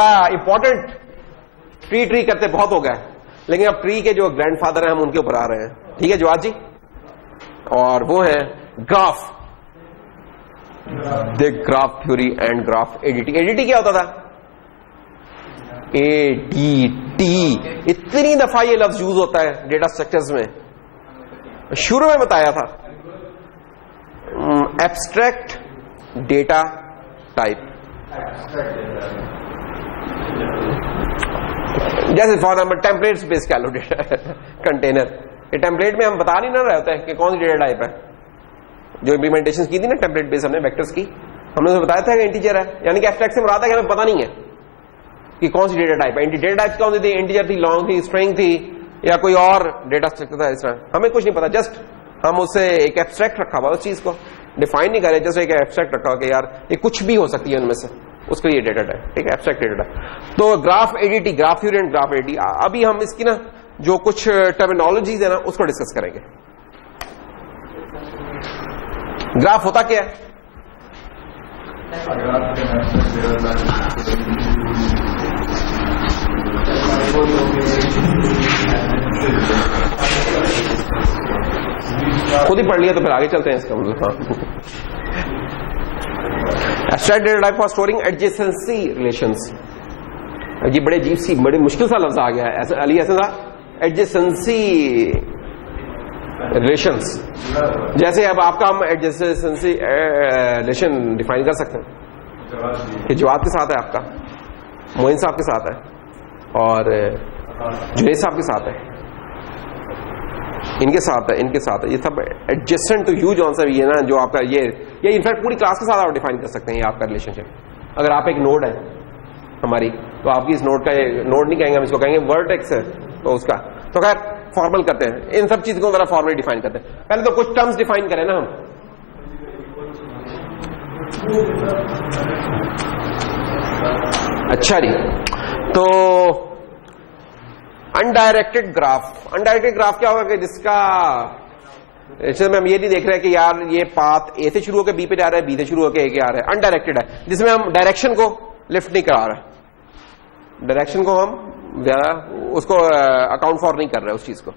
बड़ा important tree करते बहुत हो गया, लेकिन अब ट्री के जो ग्रैंडफादर हैं हम उनके ऊपर आ रहे हैं। ठीक है जवाब जी, और वो है graph, the graph theory and graph ADT. ADT क्या होता था? एडीटी, इतनी दफा ये लफ्ज यूज होता है डेटा स्ट्रक्चर्स में। शुरू में बताया था एब्स्ट्रैक्ट डेटा टाइप, जैसे फॉर एग्जाम्पल टेम्पलेट स्पेस कह लो डेटा कंटेनर। ये टेम्पलेट में हम बता नहीं ना रहता है कि कौन सी डेटा टाइप है। जो इंप्लीमेंटेशन की थी ना टेम्पलेट बेस हमने वेक्टर्स की, हमने तो बताया था कि इंटीजर है, यानी कि एब्स्ट्रैक्ट से मुराद है कि हमें पता नहीं है कि कौन सी डेटा टाइप है। डेटा टाइप कौन सी थी? इंटीजर थी, लॉन्ग थी, स्ट्रिंग थी, या कोई और डेटा स्ट्रक्चर था। इस तरह हमें कुछ नहीं पता, जस्ट हम उससे एक एब्स्ट्रैक्ट रखा हुआ, उस चीज को डिफाइन नहीं करें, जस्ट एक एब्स्ट्रैक्ट रखा हुआ कि यार ये कुछ भी हो सकती है उनमें से, उसके लिए डेटा टाइप। ठीक है, एब्स्ट्रैक्ट डेटा टाइप। तो graph ADT, graph theory and graph ADT, अभी हम इसकी ना जो कुछ टर्मिनोलॉजीज है ना उसको डिस्कस करेंगे। ग्राफ होता क्या है? खुद ही पढ़ लिया तो फिर आगे चलते हैं इसका मतलब। हाँ, abstract data type for storing adjacency relations. ये बड़े अजीब सी, बड़े मुश्किल सा लफ्ज आ गया है अली, ऐसा था एडजेसेंसी रिलेशंस। जैसे अब आपका हम एडजेसेंसी रिलेशन डिफाइन कर सकते हैं कि जवाब के साथ है आपका, मोइन साहब के साथ है और जुनेद साहब के साथ है, इनके साथ है, इनके साथ है, ये सब एडजेसेंट टू यू जॉन सा ये ना जो आपका ये इनफैक्ट पूरी क्लास के साथ आप डिफाइन कर सकते हैं ये आपका रिलेशनशिप। अगर आप एक नोड है हमारी, तो आपकी इस नोड का, नोड नहीं कहेंगे हम इसको, कहेंगे वर्टेक्स है, तो उसका तो खैर फॉर्मल करते हैं, इन सब चीज को जरा फॉर्मली डिफाइन करते हैं। पहले तो कुछ टर्म्स डिफाइन करें ना हम। अच्छा जी, तो अनडायरेक्टेड ग्राफ। अनडायरेक्टेड ग्राफ क्या होगा कि जिसका इसमें हम ये नहीं देख रहे हैं कि यार ये पाथ ए से शुरू होकर बी पे जा रहा है, बी से शुरू होकर ए के आ रहा है। अनडायरेक्टेड है जिसमें हम डायरेक्शन को लिफ्ट नहीं करा रहे, डायरेक्शन को हम ज्यादा उसको अकाउंट फॉर नहीं कर रहे उस चीज को।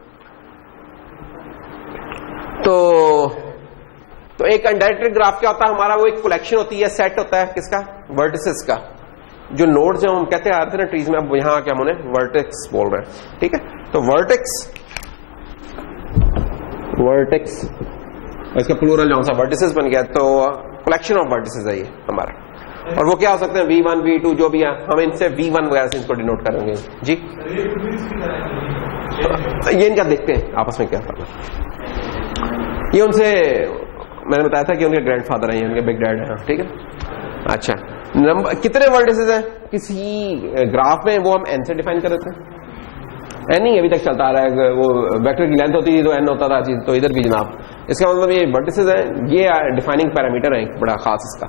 तो एक अनडायरेक्टेड ग्राफ क्या होता है हमारा? वो एक कलेक्शन होती है, सेट होता है किसका? वर्टिसेस का। जो नोड्स हैं हम कहते हैं आते ना ट्रीज में, अब यहां क्या उन्हें वर्टेक्स बोल रहे हैं। ठीक है, तो वर्टेक्स इसका प्लूरल जो सा वर्टिसेस बन गया, तो कलेक्शन ऑफ वर्टिसेस है ये हमारा। और वो क्या हो सकते हैं? V1 V2 जो भी है, हम इनसे V1 वगैरह से इसको डिनोट करेंगे जी। ये इनका देखते हैं आपस में क्या फर्क है। ये उनसे मैंने बताया था कि उनके ग्रैंडफादर हैं, उनके बिग डैड हैं। ठीक है, अच्छा नंबर कितने वर्टिसेस हैं किसी ग्राफ में? वो हम n से डिफाइन कर देते हैं। n ही अभी तक चलता आ रहा है, वो वेक्टर की लेंथ होती थी तो n होता था चीज, तो इधर भी जनाब इसका मतलब ये वर्टिसेस हैं, ये डिफाइनिंग पैरामीटर है बड़ा खास इसका।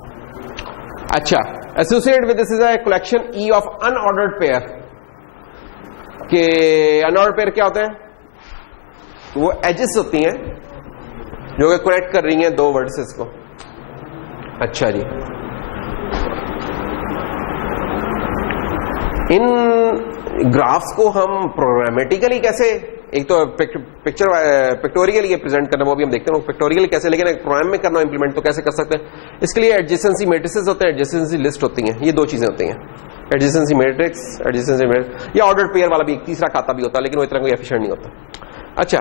अच्छा, associated with this is a collection E of unordered pair. के अनऑर्डर्ड पेयर क्या होते हैं? वो एजेस होती हैं जो कि कनेक्ट कर रही हैं दो वर्टिसेस को। अच्छा जी, इन ग्राफ्स को हम प्रोग्रामेटिकली कैसे, एक तो पिक्टोरियल ये प्रेजेंट करना वो भी हम देखते हैं पिक्टोरियल कैसे, लेकिन एक प्रोग्राम में करना इंप्लीमेंट तो कैसे कर सकते हैं? इसके लिए एडजेसेंसी मैट्रिसेस होते हैं, एडजेसेंसी लिस्ट होती हैं, ये दो चीजें होती हैं, एडजेसेंसी मैट्रिक्स, एडजेसेंसी मैट्रिक्स। या ऑर्डर्ड पेयर वाला भी एक तीसरा खाता भी होता है, लेकिन वो इतना कोई एफिशिएंट नहीं होता। अच्छा,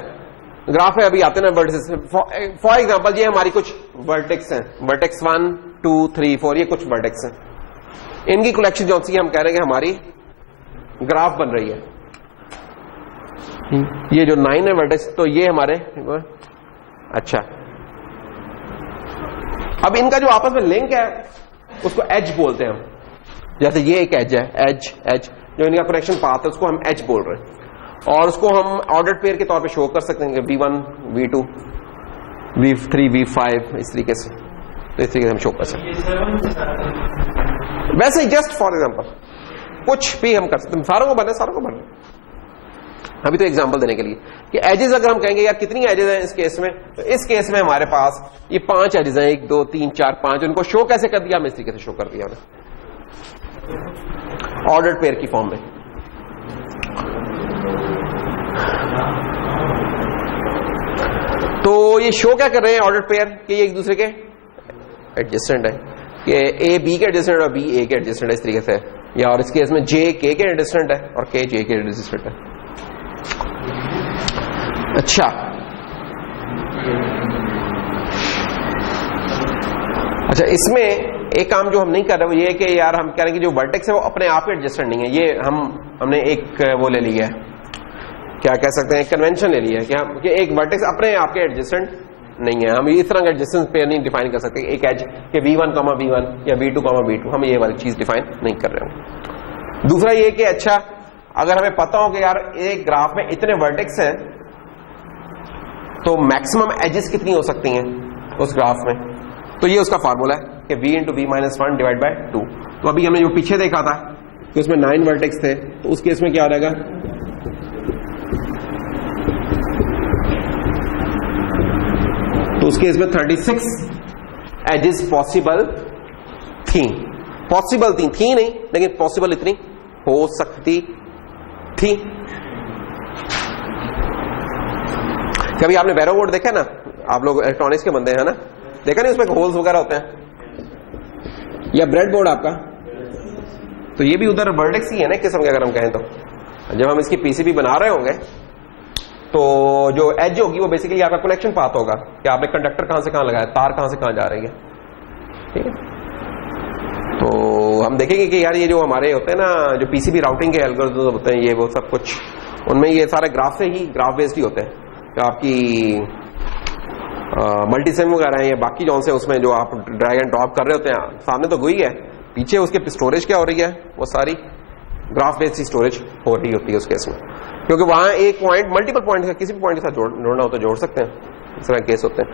ग्राफ है, अभी आते हैं ना वर्टिसेस। फॉर एग्जांपल ये हमारी कुछ वर्टेक्स हैं, वर्टेक्स 1 2 3 4, ये कुछ वर्टेक्स हैं, इनकी कलेक्शन जो सी हम कह रहे हैं हमारी ग्राफ बन रही है। ये जो 9 है वर्टेक्स, तो ये हमारे, अच्छा अब इनका जो आपस में लिंक है उसको एज बोलते हैं हम। जैसे ये एक एज है, एज जो इनका कनेक्शन पाथ है उसको हम एज बोल रहे हैं, और उसको हम ऑर्डर्ड पेयर के तौर पे शो कर सकते हैं V1 V2 V3 V5 इस तरीके से, तो इस तरीके से हम शो कर सकते हैं। वैसे जस्ट फॉर एग्जांपल कुछ भी हम कर सकते हैं, सारों को बने। अभी तो एग्जांपल देने के लिए कि एजेस अगर हम कहेंगे यार कितनी एजेस हैं इस केस में, तो इस केस में हमारे पास ये 5 एजेस हैं, 1 2 3 4 5। उनको शो कैसे कर दिया? हम इस तरीके से शो कर दिया। ऑर्डर्ड पेयर की फॉर्म में। तो ये शो क्या कर रहे हैं ऑर्डर्ड पेयर कि ये एक दूसरे के एडजेसेंट है, कि ए बी के एडजेसेंट और बी ए के एडजेसेंट है, इस तरीके से। या और इस केस में जे के एडजेसेंट है और के जे के एडजेसेंट है। अच्छा, अच्छा इसमें एक काम जो हम नहीं कर रहे वो ये है कि यार हम कह रहे हैं कि जो वर्टेक्स है वो अपने आप के एडजस्टेंट नहीं है। ये हमने एक वो ले लिया है, क्या कह सकते हैं, कन्वेंशन ले लिया है कि एक वर्टेक्स अपने आप के एडजस्टेंट नहीं है। हम इस तरह का एडजस्टेंस पेयर नहीं डिफाइन कर सकते, एक एज के v1, v1 या v2, v2, हम ये वाली चीज डिफाइन नहीं कर रहे हो। दूसरा ये कि अच्छा अगर हमें पता हो कि यार एक ग्राफ में इतने वर्टेक्स हैं तो मैक्सिमम एजेस कितनी हो सकती हैं उस ग्राफ में, तो ये उसका फार्मूला है कि v into v minus 1 divide by 2। तो अभी हमने जो पीछे देखा था कि उसमें 9 वर्टेक्स थे, तो उस केस में क्या हो जाएगा, तो उस केस में 36 एजेस पॉसिबल थी नहीं लेकिन पॉसिबल इतनी हो सकती थी। कभी आपने बैरो बोर्ड देखा ना, आप लोग इलेक्ट्रॉनिक्स के बंदे हैं ना, देखा नहीं उसमें होल्स वगैरह होते हैं, या ब्रेड बोर्ड आपका, तो ये भी उधर वर्टेक्स ही है ना किस्म के, अगर हम कहें तो। जब हम इसकी पीसीबी बना रहे होंगे तो जो एज होगी वो बेसिकली आपका कनेक्शन पाथ होगा कि आपने कंडक्टर कहां से कहां लगाया, तार कहां से कहां जा रही है, ठीक है। तो हम देखेंगे कि यार ये जो हमारे होते हैं ना, जो पीसीबी राउटिंग के एल्गोरिथम होते हैं, ये वो सब कुछ उनमें ये सारे ग्राफ से ही, ग्राफ बेस्ड ही होते हैं। तो आपकी मल्टीसिम वगैरह है या बाकी जौन से उसमें जो आप ड्रैग एंड ड्रॉप कर रहे होते हैं, सामने तो गुई है, पीछे उसके स्टोरेज क्या हो रही है, वो सारी ग्राफ बेस्ड स्टोरेज हो रही होती है उस केस में, क्योंकि वहां एक पॉइंट मल्टीपल पॉइंट है, किसी भी पॉइंट के साथ जोड़ना हो तो जोड़ सकते हैं, इस तरह केस होते हैं।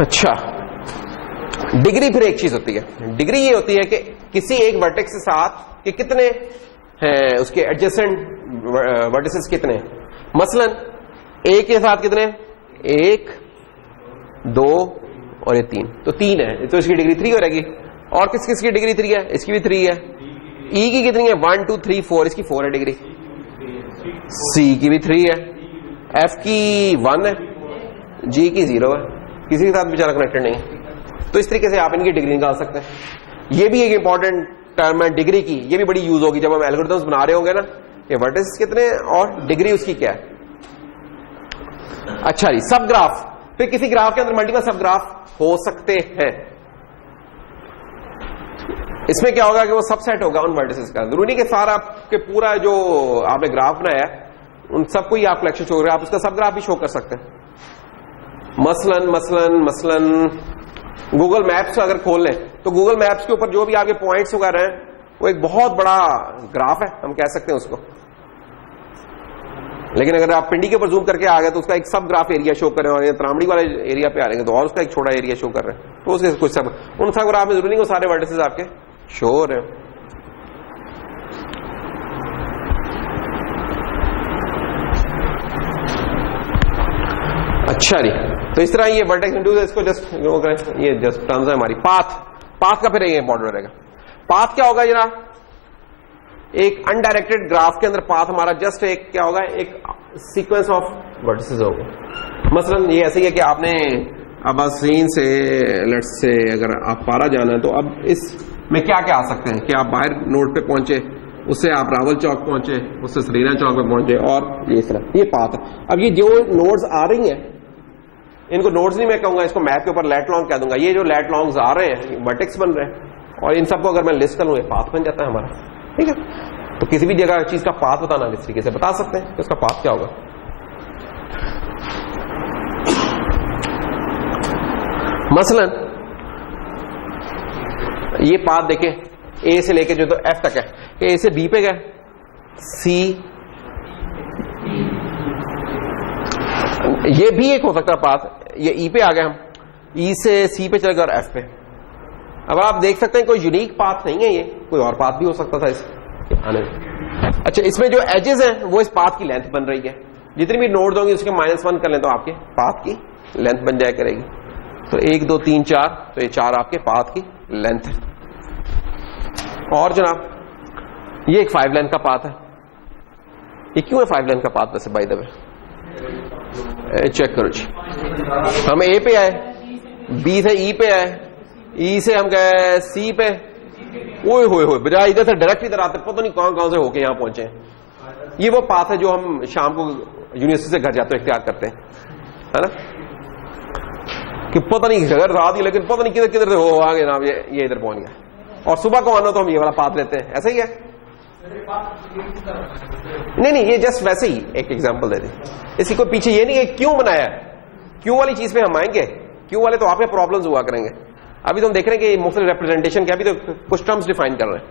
अच्छा, डिग्री फिर एक चीज होती है। डिग्री ये होती है कि किसी एक वर्टेक्स के साथ कि कितने हैं उसके एडजेसेंट वर्टिसेस कितने हैं। मसलन ए के साथ कितने, 1, 2 और ये 3, तो 3 है, तो इसकी डिग्री 3 हो रहेगी। और किस किस की डिग्री 3 है, इसकी भी 3 है। ई की कितनी है, 1, 2, 3, 4, इसकी 4 है डिग्री। सी की भी 3 है, एफ की 1 है, जी की 0 है, किसी के साथ बेचारा कनेक्टेड नहीं है। तो इस तरीके से आप इनकी डिग्री निकाल सकते हैं। ये भी एक इंपॉर्टेंट टर्म है डिग्री की, ये भी बड़ी यूज होगी जब हम एल्गोरिथम्स बना रहे होंगे ना, ये वर्टिसेस कितने हैं और डिग्री उसकी क्या है। अच्छा जी, सब ग्राफ, फिर किसी ग्राफ के अंदर मल्टीपल सब ग्राफ हो सकते हैं। इसमें क्या होगा कि वो सबसेट होगा उन वर्टिसेस का, जरूरी नहीं कि सारा आपके पूरा जो आपने ग्राफ बनाया है उन सबको ही आप कलेक्शन शो कर, आप उसका सब ग्राफ भी शो कर सकते हैं। मसलन गूगल मैप्स अगर खोल लें तो गूगल मैप्स के ऊपर जो भी आपके पॉइंट्स वगैरह हैं वो एक बहुत बड़ा ग्राफ है, हम कह सकते हैं उसको। लेकिन अगर आप पिंडी के ऊपर जूम करके आ गए तो उसका एक सब ग्राफ एरिया शो कर रहे हैं, और ये त्रामड़ी वाले एरिया पे आ रहे हैं तो और उसका एक छोटा एरिया शो कर रहे हैं, तो उसके कुछ सब उन सब ग्राफ में जरूरी नहीं वो सारे वर्टिसेस आपके शो हो रहे हैं। अच्छा जी, तो इस तरह ये वर्टेक्स इंटू, इसको जस्ट ये जस्ट टर्म्स है हमारी। पाथ का फिर ये इंपॉर्टेंट रहेगा। पाथ क्या होगा जरा, एक अनडायरेक्टेड ग्राफ के अंदर पाथ हमारा जस्ट एक क्या होगा, एक सीक्वेंस ऑफ वर्टिसेस होगा। मसलन ये ऐसे ही है कि आपने अबासीन से लेट्स से अगर आप पारा जाना है तो अब इसमें क्या क्या आ सकते हैं कि आप बाहर नोड पे पहुंचे, उससे आप रावल चौक पहुंचे, उससे सरीना चौक पे पहुंचे, और ये तरह ये पाथ। अब ये जो नोड्स आ रही हैं, इनको नोड्स नहीं मैं कहूंगा, इसको मैप के ऊपर लैट लॉन्ग कह दूंगा। ये जो लैट लॉन्ग्स आ रहे हैं वर्टेक्स बन रहे हैं, और इन सबको अगर मैं लिस्ट कर लूं ये पाथ बन जाता है हमारा, ठीक है। तो किसी भी जगह चीज का पाथ बताना इस तरीके से बता सकते हैं कि उसका पाथ क्या होगा। मसलन ये पाथ देखें, ए से लेके जो तो एफ तक है, ए से बी पे गए, सी, ये भी एक हो सकता है पाथ, ये ई पे आ गए हम, ई से सी पे चले गए और एफ पे। अब आप देख सकते हैं कोई यूनिक पाथ नहीं है, ये कोई और पाथ भी हो सकता था इसके आने में। अच्छा, इसमें जो एजेस हैं वो इस पाथ की लेंथ बन रही है, जितनी भी नोड होंगे उसके -1 कर लें तो आपके पाथ की लेंथ बन जाया करेगी। तो 1 2 3 4, तो ये 4 आपके पाथ की लेंथ है। और जनाब ये एक 5 लेन का पाथ है। ये क्यों है 5 लेन का पाथ वैसे बाय द वे? चेक करो जी, हम ए पे आए, बी से ई पे आए, ई से हम गए सी पे, ओए होए होए बजाय इधर से डायरेक्ट इधर आते पता नहीं कहां से होके यहां पहुंचे। ये वो पाथ है जो हम शाम को यूनिवर्सिटी से घर जाते हुए इख्तियार करते हैं, है ना, कि पता नहीं घर रात ही लेकिन पता नहीं किधर किधर से हो आगे ना ये इधर पहुंच गया, और सुबह को आना तो हम ये वाला पाथ लेते हैं। ऐसा ही है? नहीं, ये जस्ट वैसे ही एक एग्जांपल दे दी। इसी को पीछे ये नहीं है क्यों बनाया है, क्यों वाली चीज पे हम आएंगे, क्यों वाले तो आपके प्रॉब्लम्स हुआ करेंगे। अभी तो हम देख रहे हैं कि मुख्तलिफ रिप्रेजेंटेशन के अभी तो कुछ टर्म्स डिफाइन कर रहे हैं,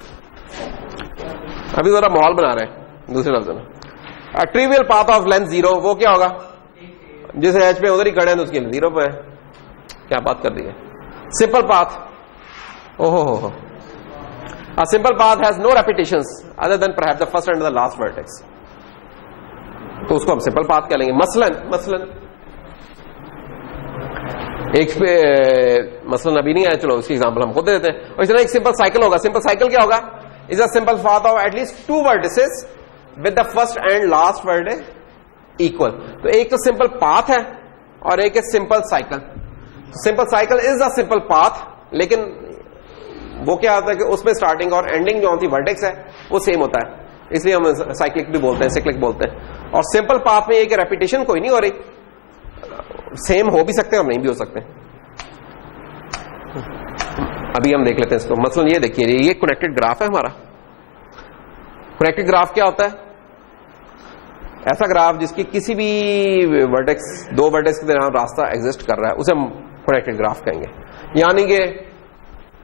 अभी जरा माहौल बना रहे हैं। दूसरे लफ्ज में ट्रिवियल पाथ ऑफ लेंथ 0, वो क्या होगा? जिस एज पे उधर ही खड़े हैं तो उसके 0 पे है। क्या बात कर दी है? सिंपल पाथ, ओहो हो, a simple path has no repetitions other than perhaps the first and the last vertex, तो उसको हम सिंपल पाथ कह लेंगे। मसलन एक पे मसलन अभी नहीं आया, चलो उसकी एग्जांपल हम खुद दे देते हैं। और इस तरह एक सिंपल साइकिल होगा। सिंपल साइकिल क्या होगा? Is a simple path of at least 2 vertices with the first and last vertex equal. तो एक तो सिंपल पाथ है और एक है simple cycle. Simple cycle is a simple path, लेकिन वो क्या होता है कि उसमें स्टार्टिंग और एंडिंग जो होती वर्टेक्स है वो सेम होता है, इसलिए हम साइक्लिक भी बोलते हैं, साइक्लिक बोलते हैं। और सिंपल पाथ में एक रेपिटेशन कोई नहीं हो रही, सेम हो भी सकते हैं और नहीं भी हो सकते। अभी हम देख लेते हैं इसको। मतलब ये देखिए, ये कनेक्टेड ग्राफ है हमारा। कनेक्टेड ग्राफ क्या होता है? ऐसा ग्राफ जिसकी किसी भी वर्टेक्स, 2 वर्टेक्स के दरमियान रास्ता एग्जिस्ट कर रहा है, उसे हम कनेक्टेड ग्राफ कहेंगे। यानी कि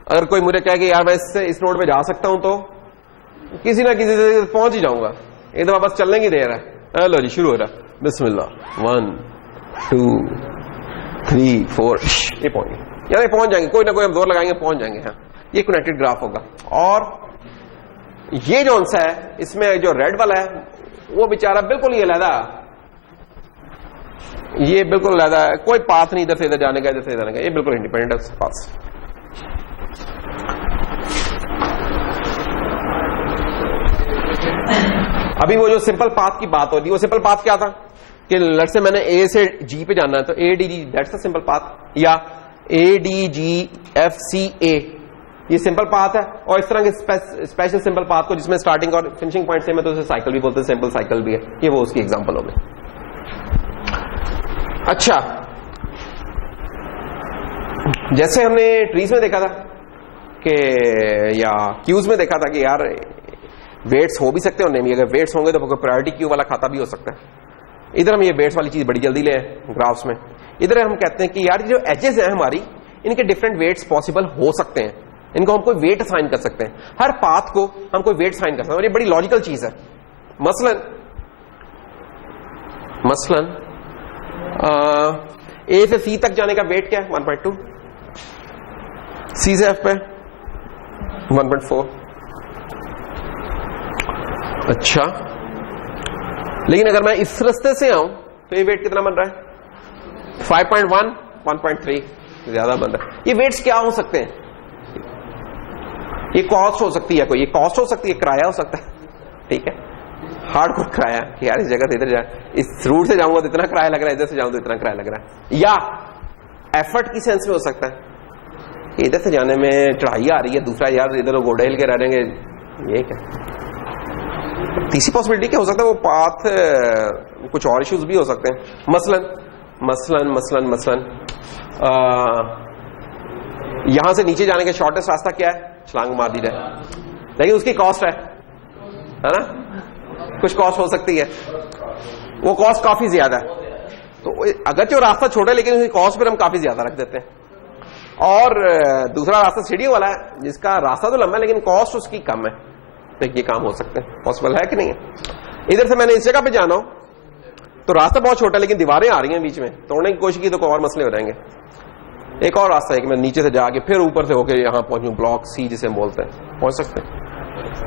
अगर कोई मुझे कहे कि यार मैं इससे इस रोड पे जा सकता हूं, तो किसी ना किसी से पहुंच ही जाऊंगा। एक दफा बस चलने की देर है, लो जी शुरू हो रहा, बिस्मिल्लाह, 1 2 3 4, ये पहुंच गए, यानी पहुंच जाएंगे, कोई ना कोई हम जोर लगाएंगे पहुंच जाएंगे। हाँ, ये कनेक्टेड ग्राफ होगा। और ये जो सा है, इसमें जो रेड वाला है वो बेचारा बिल्कुल ये अलहदा, ये बिल्कुल अलहदा है, कोई पाथ नहीं इधर से इधर जाने का, इधर से इधर जाने का, ये बिल्कुल इंडिपेंडेंट पाथ। अभी वो जो सिंपल पाथ की बात होती है, वो सिंपल पाथ क्या था कि लट से मैंने ए से जी पे जाना है, तो A D G that's the simple path, या A D G F C ए, ये सिंपल पाथ है। और इस तरह के स्पेशल सिंपल पाथ को जिसमें स्टार्टिंग और फिनिशिंग पॉइंट सेम है, तो उसे साइकिल भी बोलते हैं, सिंपल साइकिल भी है। ये वो उसकी एग्जांपल हो गई। अच्छा, जैसे हमने ट्रीज में देखा था कि, या क्यूज में देखा था कि यार वेट्स हो भी सकते हैं और नहीं भी। अगर वेट्स होंगे तो प्रायोरिटी क्यू वाला खाता भी हो सकता है। इधर हम ये वेट्स वाली चीज बड़ी जल्दी ले ग्राफ्स में। इधर हम कहते हैं कि यार जो एजेस हैं हमारी, इनके डिफरेंट वेट्स पॉसिबल हो सकते हैं, इनको हम कोई वेट असाइन कर सकते हैं। हर पाथ को हम कोई वेट असाइन कर सकते हैं, और ये बड़ी लॉजिकल चीज है। मसलन ए से सी तक जाने का वेट क्या है? 1.2, सी से एफ पे 1.4। अच्छा, लेकिन अगर मैं इस रास्ते से आऊं तो ये वेट कितना बन रहा है? 5.1, 1.3, ज्यादा बन रहा है। ये वेट्स क्या हो सकते हैं? ये कॉस्ट हो सकती है, कोई ये कॉस्ट हो सकती है, किराया हो सकता है, ठीक है, हार्डकोर किराया कि यार इस जगह से इधर जा, इस रूट से जाऊंगा तो इतना किराया लग रहा है, इधर से जाऊं तो इतना किराया लग रहा है। या एफर्ट की सेंस में हो सकता है, इधर से जाने में चढ़ाई आ रही है, दूसरा यार इधर गोडा हिल के रह रहेंगे, ये क्या। तीसरी पॉसिबिलिटी क्या हो सकता है? वो पाथ कुछ और इश्यूज भी हो सकते हैं। मसलन यहां से नीचे जाने का शॉर्टेस्ट रास्ता क्या है? छलांग मार दी जाए, लेकिन उसकी कॉस्ट है ना, कुछ कॉस्ट हो सकती है, वो कॉस्ट काफी ज्यादा है। तो अगर जो रास्ता छोटा है लेकिन उसकी कॉस्ट पर हम काफी ज्यादा रख देते हैं। और दूसरा रास्ता सीढ़ियों वाला है, जिसका रास्ता तो लंबा है लेकिन कॉस्ट उसकी कम है, तो ये काम हो सकते हैं। पॉसिबल है कि नहीं है? इधर से मैंने इस जगह पे जाना हो तो रास्ता बहुत छोटा है लेकिन दीवारें आ रही हैं बीच में, तोड़ने की कोशिश की तो कोई और मसले हो जाएंगे। एक और रास्ता है कि मैं नीचे से जाके फिर ऊपर से होकर यहां पहुंचूं, ब्लॉक सी जिसे हम बोलते हैं, पहुंच सकते हैं।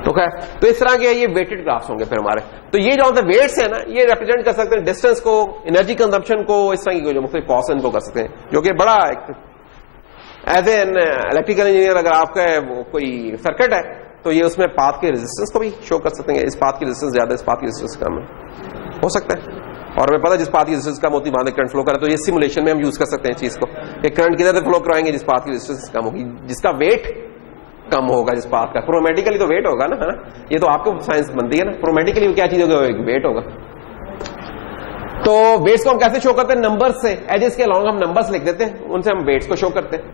तो क्या, तो इस तरह के ये वेटेड ग्राफ्स होंगे फिर हमारे। तो ये जो वेट्स है ना, ये रिप्रेजेंट कर सकते हैं डिस्टेंस को, एनर्जी कंजम्पशन को, इस तरह की जो मुख्तलिफ कॉस्ट इनको कर सकते हैं, जो कि बड़ा एज एन इलेक्ट्रिकल इंजीनियर अगर आपका कोई सर्किट है तो ये उसमें पाथ के रेजिस्टेंस को भी शो कर सकते हैं, इस पाथ की रेजिस्टेंस ज्यादा, इस पाथ की रेजिस्टेंस कम है, हो सकता है। और हमें पता जिस पाथ की रेजिस्टेंस कम होती है वहां करंट फ्लो करे, तो ये सिमुलेशन में हम यूज कर सकते हैं चीज को कि करंट किधर से फ्लो कराएंगे जिस पाथ की रेजिस्टेंस कम होगी, जिसका वेट कम होगा जिस पाथ का। क्रोमेटिकली तो वेट होगा ना, है ना, ये तो आपको साइंस बनती है ना। क्रोमेटिकली क्या चीज होगी, वेट होगा। तो वेट्स को हम कैसे शो करते हैं, नंबर्स से, एजेस के अलॉन्ग हम नंबर्स लिख देते हैं, उनसे हम वेट्स को शो करते हैं।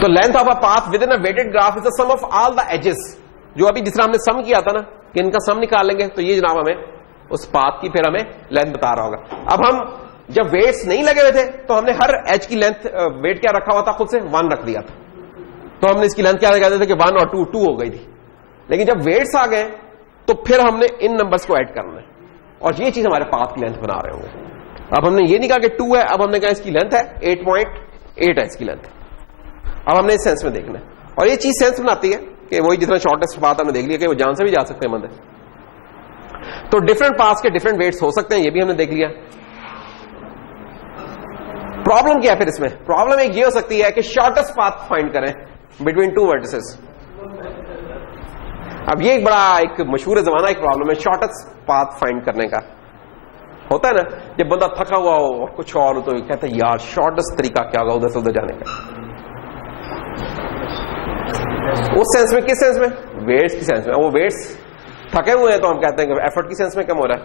तो length of a path within a weighted graph is the sum of all the edges, जो अभी जिस तरह हमने सम किया था ना कि इनका सम निकालेंगे, तो ये जनाब हमें उस पाथ की फिर हमें लेंथ बता रहा होगा। अब हम जब वेट्स नहीं लगे हुए थे तो हमने हर एज की लेंथ वेट क्या रखा हुआ था, खुद से 1 रख दिया था, तो हमने इसकी लेंथ क्या कहते थे कि 1 और 2 हो गई थी। लेकिन जब वेट्स आ गए तो फिर हमने इन नंबर्स को ऐड करना है, और ये चीज हमारे पाथ की लेंथ बना रहे होंगे। अब हमने ये नहीं कहा कि 2 है, अब हमने कहा इसकी लेंथ है 8.8 है इसकी लेंथ। अब हमने इस सेंस में देखना है, और ये चीज सेंस बनाती है कि वही जितना शॉर्टेस्ट पाथ हमने देख लिया कि वो जान से भी जा सकते हैं बंदे। तो डिफरेंट पाथ्स के डिफरेंट वेट्स हो सकते हैं, ये भी हमने देख लिया। प्रॉब्लम क्या है फिर इसमें, प्रॉब्लम एक ये हो सकती है कि शॉर्टेस्ट पाथ फाइंड करें बिटवीन 2 वर्टिसेस। अब ये एक बड़ा एक मशहूर जमाना एक प्रॉब्लम है शॉर्टेस्ट पाथ फाइंड करने का। होता है ना जब बंदा थका हुआ हो और कुछ और हो तो कहता है यार शॉर्टेस्ट तरीका क्या होगा उधर से उधर जाने का। उस सेंस में, किस सेंस में, वेट्स की सेंस में। वो वेट्स थके हुए हैं तो हम कहते हैं कि एफर्ट की सेंस में कम हो रहा है,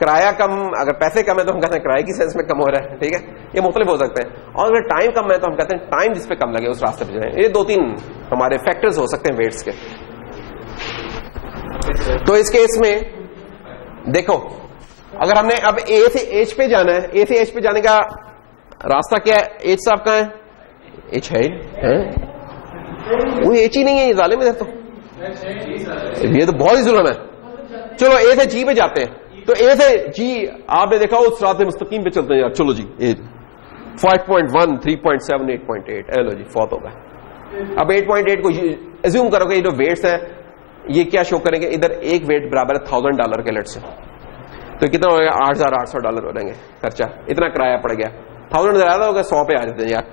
किराया कम, अगर पैसे कम है तो हम कहते हैं किराए की सेंस में कम हो रहा है, ठीक है, ये मुख्तलिफ हो सकते हैं। और अगर टाइम कम है तो हम कहते हैं टाइम जिस पे कम लगे उस रास्ते पे जाए। ये 2-3 हमारे फैक्टर्स हो सकते हैं वेट्स के। तो इस केस में देखो, अगर हमने अब ए से एच पे जाना है, ए से एच पे जाने का रास्ता क्या है, एच साहब कहां है, एच है वो एच ही नहीं है, ये जालिम इधर तो, ये तो बहुत ही जुल्म है। चलो ए से जी पे जाते हैं, तो ए से जी आपने देखा उस रास्ते मुस्तकीम पे चलते हैं यार, चलो जी ए 5.1 3.7 8.8 लो जी फौत होगा। अब 8.8 को एज्यूम करोगे ये जो वेट्स है ये क्या शो करेंगे, इधर एक वेट बराबर है $1000 के लेट से, तो कितना हो गया $8800 हो जाएंगे खर्चा, इतना किराया पड़ गया। 1000 ज्यादा होगा, 100 पे आ जाते हैं यार,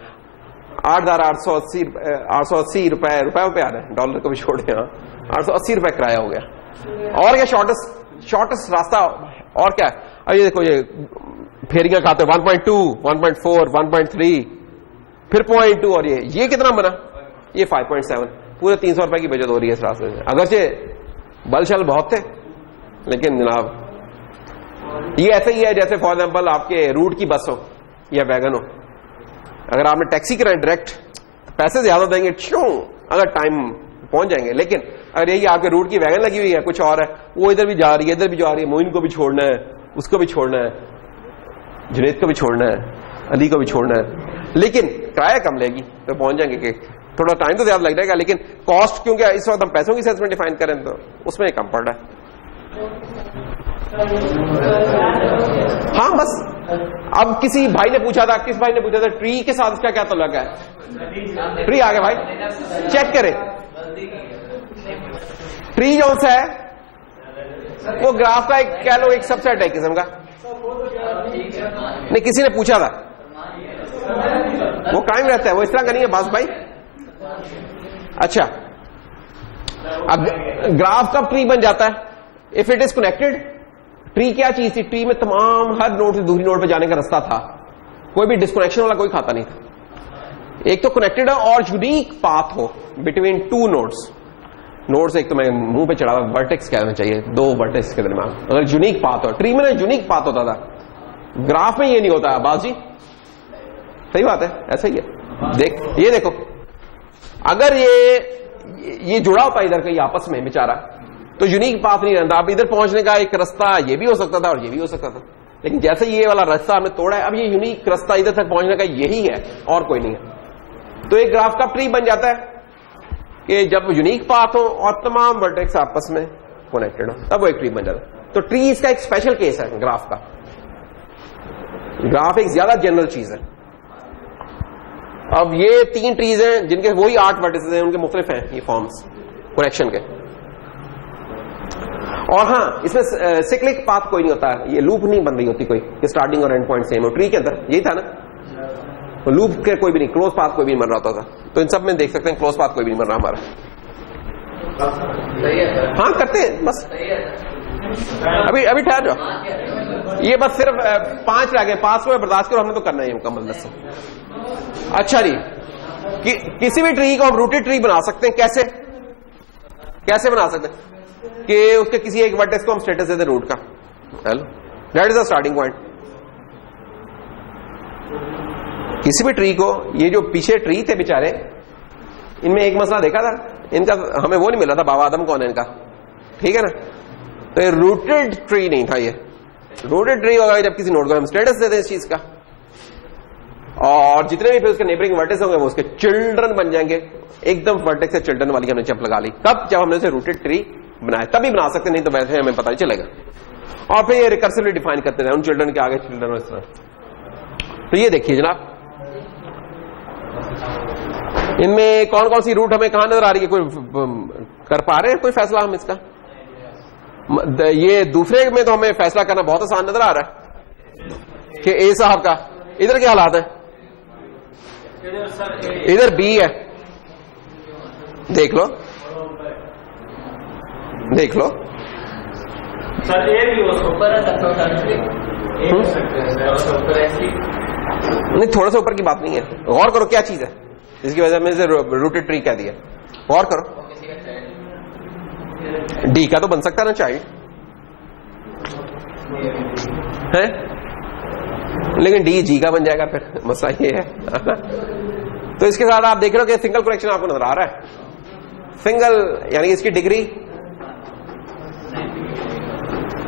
8880 रुपए पे आ रहे हैं, डॉलर को भी छोड़ दिया, 880 रुपए किराया हो गया। और क्या शॉर्टेस्ट रास्ता और क्या है, अब ये देखो ये फेरियां खाते 1.2 1.4 1.3 फिर 0.2 और ये कितना बना, ये 5.7, पूरे 300 रुपए की बचत हो रही है इस रास्ते से। अगरचे बलशल बहुत थे लेकिन जनाब ये ऐसा ही है जैसे फॉर एग्जाम्पल आपके रूट की बस हो या वैगन हो, अगर आपने टैक्सी कराए डायरेक्ट पैसे ज्यादा देंगे क्यों, अगर टाइम पहुंच जाएंगे। लेकिन अगर यही आपके रूट की वैगन लगी हुई है, कुछ और है, वो इधर भी जा रही है इधर भी जा रही है, मोइन को भी छोड़ना है, उसको भी छोड़ना है, जुनेद को भी छोड़ना है, अली को भी छोड़ना है, लेकिन किराया कम लेगी तो पहुंच जाएंगे। कि थोड़ा टाइम तो ज्यादा लग जाएगा लेकिन कॉस्ट क्योंकि इस वक्त हम पैसों की सेंस में डिफाइन करें तो उसमें कम पड़ रहा है। हाँ बस अब किसी भाई ने पूछा था, किस भाई ने पूछा था ट्री के साथ इसका क्या ताल्लुक है, ट्री आ गया भाई, चेक करें ट्री जो सा है वो ग्राफ का एक कह लो एक सबसेट है किस्म का, नहीं किसी ने पूछा था, वो कायम रहता है, वो इस तरह का नहीं है बास भाई। अच्छा अब ग्राफ कब ट्री बन जाता है, if it is connected. Tree क्या चीज थी, ट्री में तमाम हर नोड से दूसरी नोड पे जाने का रास्ता था, कोई भी डिस्कनेक्शन वाला कोई खाता नहीं था। एक तो कनेक्टेड है और यूनिक पाथ हो बिटवीन 2 नोड्स, नोड्स एक तो मैं मुंह पे चढ़ा हुआ वर्टेक्स कहना चाहिए, 2 वर्टेक्स के दरमियान अगर यूनिक पाथ हो, ट्री में ना यूनिक पाथ होता था, ग्राफ में ये नहीं होता। बात जी सही बात है, ऐसा ही है। देख ये देखो अगर ये जुड़ा होता इधर कहीं आपस में बेचारा तो यूनिक पाथ नहीं रहता। अब इधर पहुंचने का एक रास्ता ये भी हो सकता था और ये भी हो सकता था, लेकिन जैसे ये वाला रास्ता हमने तोड़ा है, अब ये यूनिक रास्ता इधर तक पहुंचने का यही है और कोई नहीं है। तो एक ग्राफ का ट्री बन जाता है कि जब यूनिक पाथ हो और तमाम वर्टेक्स आपस में कनेक्टेड हो तब वो एक ट्री बन जाता है। तो ट्री इसका एक स्पेशल केस है ग्राफ का, ग्राफ एक ज्यादा जनरल चीज है। अब ये 3 ट्रीज हैं जिनके वही 8 वर्टिसेस हैं, उनके मुख्तलिफ हैं ये फॉर्म्स कनेक्शन के। और हाँ इसमें सिक्लिक पाथ कोई नहीं होता, ये लूप नहीं बन रही होती कोई कि स्टार्टिंग और एंड पॉइंट सेम हो। ट्री के अंदर यही था ना, लूप के कोई भी नहीं, क्लोज पाथ कोई भी नहीं बन रहा था। तो इन सब में देख सकते हैं क्लोज पाथ कोई भी नहीं बन रहा हमारा। हाँ करते हैं बस, अभी ठहर जाओ, ये बस सिर्फ 5 रह गए, 5 को बर्दाश्त करो, हमने तो करना है मुकम्मल से। अच्छा जी, किसी भी ट्री को हम रूटेड ट्री बना सकते हैं, कैसे बना सकते हैं कि उसके किसी एक वर्टेक्स को हम स्टेटस देते रूट का। Hello, that is the starting point. किसी भी ट्री को, ये जो पीछे ट्री थे बेचारे, इनमें एक मसला देखा था, इनका हमें वो नहीं मिला था बाबा आदम कौन है इनका, ठीक है ना। तो ये रूटेड ट्री नहीं था, ये रूटेड ट्री होगा जब किसी नोड को हम स्टेटस देते हैं इस चीज का, और जितने भी फिर उसके नेबरिंग वर्टेक्स होंगे वो उसके चिल्ड्रन बन जाएंगे। एकदम वर्टेक्स से चिल्ड्रन वाली हमने जंप लगा ली, कब? जब हमने उसे रूटेड ट्री बनाया, तभी बना सकते, नहीं तो वैसे हमें पता ही चलेगा। और फिर ये रिकर्सिवली डिफाइन करते हैं उन चिल्ड्रन के आगे चिल्ड्रन इस तरह। तो ये देखिए जनाब, इनमें कौन कौन सी रूट हमें कहां नजर आ रही है, कोई कर पा रहे हैं कोई फैसला हम इसका? ये दूसरे में तो हमें फैसला करना बहुत आसान नजर आ रहा है कि ए साहब का इधर क्या हालात है, इधर बी है, देख लो सर, ए भी ऊपर नहीं, थोड़ा सा ऊपर की बात नहीं है, गौर करो क्या चीज है जिसकी वजह में इसे रूटेड ट्री कह दिया, गौर करो। डी का तो बन सकता है ना चाइल्ड है, लेकिन डी जी का बन जाएगा, फिर मसला ये है। तो इसके साथ आप देख रहे हो कि सिंगल करेक्शन आपको नजर आ रहा है, सिंगल यानी इसकी डिग्री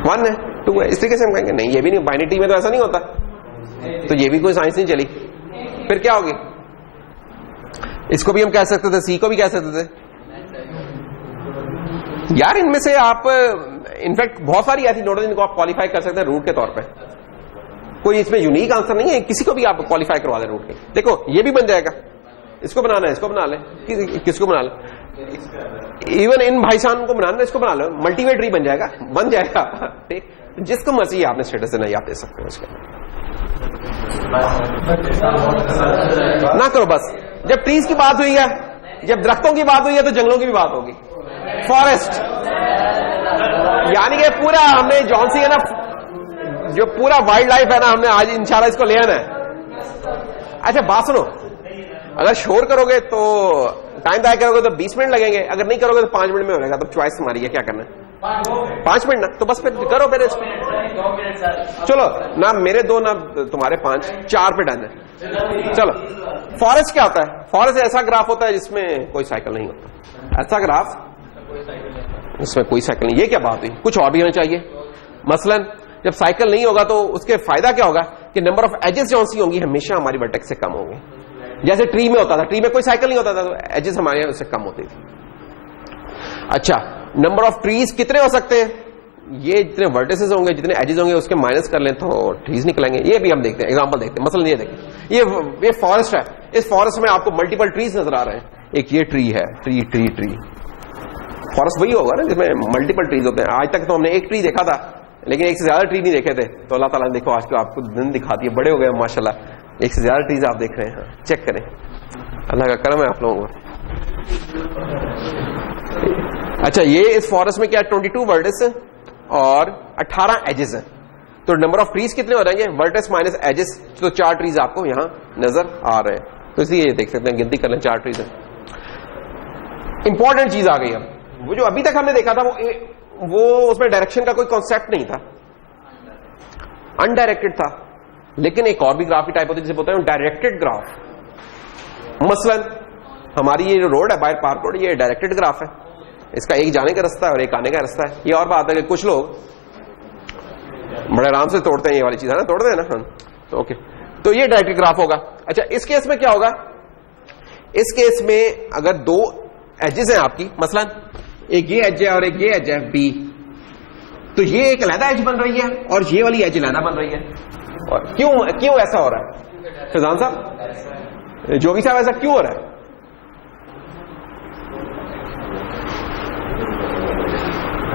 1 है, 2 है, इस तरीके से हम कहेंगे। नहीं, ये भी नहीं, बाइनरी में तो ऐसा नहीं होता, तो ये भी कोई साइंस नहीं चली, फिर क्या होगी? इसको भी हम कह सकते थे, सी को भी कह सकते थे। यार इनमें से आप इनफैक्ट बहुत सारी ऐसी नोड जिनको आप क्वालिफाई कर सकते हैं रूट के तौर पे, कोई इसमें यूनिक आंसर नहीं है, किसी को भी आप क्वालिफाई करवा दें रूट के। देखो ये भी बन जाएगा, इसको बनाना है, इसको बना ले, किसको बना ले, इवन इन भाईसान को बनाना है, इसको बना लो, मल्टीवे ट्री बन जाएगा, ठीक। जिसको मर्जी आपने स्टेटस देना आप दे सकते हो, उसका ना करो बस। जब ट्रीज की बात हुई है, जब दरख्तों की बात हुई है, तो जंगलों की भी बात होगी, फॉरेस्ट, यानी कि पूरा हमने जॉन सी है ना, जो पूरा वाइल्ड लाइफ है ना, हमने आज इंशाल्लाह इसको ले आना है। अच्छा बात सुनो, अगर शोर करोगे तो टाइम तय करोगे तो 20 मिनट लगेंगे, अगर नहीं करोगे तो 5 मिनट में हो जाएगा। तो चॉइस तुम्हारी है, क्या करना है? 5 मिनट ना, तो बस फिर करो फिर इसको। चलो ना मेरे 2 ना तुम्हारे 5, 4 पे डन है। चलो, फॉरेस्ट क्या होता है? फॉरेस्ट ऐसा ग्राफ होता है जिसमें कोई साइकिल नहीं होता, ऐसा ग्राफ इसमें कोई साइकिल नहीं। ये क्या बात हुई? कुछ और भी होना चाहिए। मसलन जब साइकिल नहीं होगा तो उसके फायदा क्या होगा कि नंबर ऑफ एजेस जो सी होंगी हमेशा हमारी वर्टेक्स से कम होंगे। जैसे ट्री में होता था, ट्री में कोई साइकिल नहीं होता था तो एजेस हमारे उससे कम होती थी। अच्छा, नंबर ऑफ ट्रीज कितने हो सकते हैं? ये जितने वर्टिसेस होंगे, जितने एजेस होंगे उसके माइनस कर लें तो ट्रीज निकलेंगे। ये भी हम देखते हैं, एग्जांपल देखते हैं। मसलन ये देखें, ये फॉरेस्ट है, इस फॉरेस्ट में आपको मल्टीपल ट्रीज नजर आ रहे हैं। एक ये ट्री है, ट्री फॉरेस्ट वही होगा ना जिसमें मल्टीपल ट्रीज होते हैं। आज तक तो हमने एक ट्री देखा था, लेकिन एक से ज्यादा ट्री नहीं देखे थे। तो अल्लाह ताला ने देखो आज तो आपको दिन दिखाती है, बड़े हो गए माशाल्लाह, एक से ज्यादा ट्रीज आप देख रहे हैं। चेक करें, अल्लाह का करम है आप लोगों को। अच्छा, ये इस फॉरेस्ट में क्या 22 वर्टिस और 18 एजेस हैं। तो नंबर ऑफ ट्रीज कितने हो जाएंगे? वर्टिस माइनस एजेस, तो 4 ट्रीज आपको यहां नजर आ रहे हैं। तो इसलिए ये देख सकते हैं, गिनती कर लें 4 ट्रीज है। इंपॉर्टेंट चीज आ गई अब, वो जो अभी तक हमने देखा था वो उसमें डायरेक्शन का कोई कॉन्सेप्ट नहीं था, अनडायरेक्टेड था। लेकिन एक और भी ग्राफ की टाइप होती है जिसे बोलते हैं डायरेक्टेड ग्राफ। मसलन हमारी ये जो रोड है बाहर पार्क रोड, ये डायरेक्टेड ग्राफ है, इसका एक जाने का रास्ता है और एक आने का रास्ता है। ये और बात है कि कुछ लोग बड़े आराम से तोड़ते हैं ये वाली चीज, है ना, तोड़ते हैं ना। हाँ, तो ओके, तो ये डायरेक्टेड ग्राफ होगा। अच्छा, इस केस में क्या होगा? इस केस में अगर 2 एजेस हैं आपकी, मसलन एक ये एज है और एक ये एज है बी, तो ये एक अलहदा एज बन रही है और ये वाली एज अलहदा बन रही है। और क्यों ऐसा हो रहा है फैजान साहब, जोगी साहब, ऐसा क्यों हो रहा है?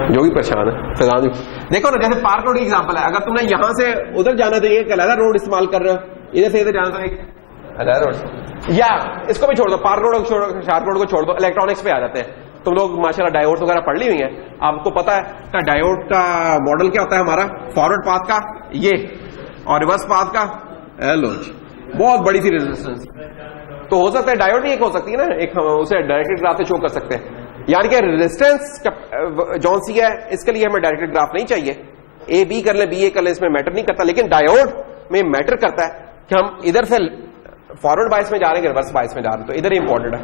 जोगी परेशान है, फैजान देखो ना, जैसे पार्क रोड की एग्जांपल है। अगर तुमने यहां से उधर जाना तो एक अलहदा रोड इस्तेमाल कर रहे हो, इधर से इधर जाना तो एक या इसको भी छोड़ दो, शार्प नोड को छोड़ दो, इलेक्ट्रॉनिक्स पे आ जाते हैं। तुम लोग माशाल्लाह डायोड वगैरह पढ़ ली हुई है, आपको पता है का डायोड का मॉडल क्या होता है हमारा, फॉरवर्ड पाथ का ये और रिवर्स पाथ का लो जी, बहुत बड़ी सी रेजिस्टेंस। तो हो सकता है डायोड भी एक हो सकती है ना, एक हम उसे डायरेक्टेड ग्राफ से शो कर सकते हैं, यानी कि रेजिस्टेंस जौन सी है इसके लिए हमें डायरेक्टेड ग्राफ नहीं चाहिए, ए बी कर ले बी ए कर ले, इसमें मैटर नहीं करता। लेकिन डायोड में मैटर करता है कि हम इधर से फॉरवर्ड बायस में जा रहे हैं, रिवर्स बायस में जा रहे हैं, तो इधर इंपॉर्टेंट है।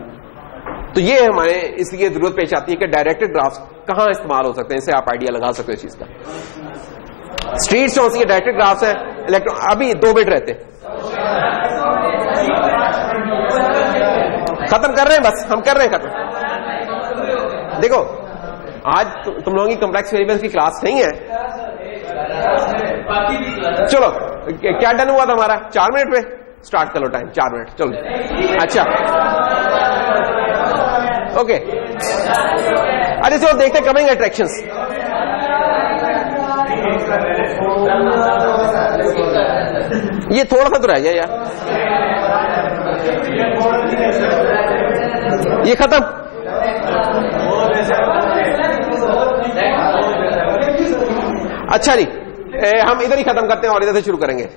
तो ये हमारे इसलिए जरूरत पेश आती है कि डायरेक्टेड ग्राफ्स कहां इस्तेमाल हो सकते हैं, इससे आप आइडिया लगा सकते हो इस चीज का। स्ट्रीट कौन सी है, डायरेक्टेड ग्राफ्स है, इलेक्ट्रॉन अभी 2 बिट रहते, खत्म कर रहे हैं, बस हम कर रहे हैं खत्म। देखो आज तुम लोगों की कॉम्प्लेक्स वेरिएबल्स की क्लास नहीं है, चलो क्या डन हुआ था हमारा, 4 मिनट में स्टार्ट कर लो टाइम, 4 मिनट चलो। अच्छा ओके, अरे चलो देखते कमिंग अट्रैक्शंस। ये थोड़ा सा तो रह गया यार, ये खत्म। अच्छा जी, हम इधर ही खत्म करते हैं और इधर से शुरू करेंगे।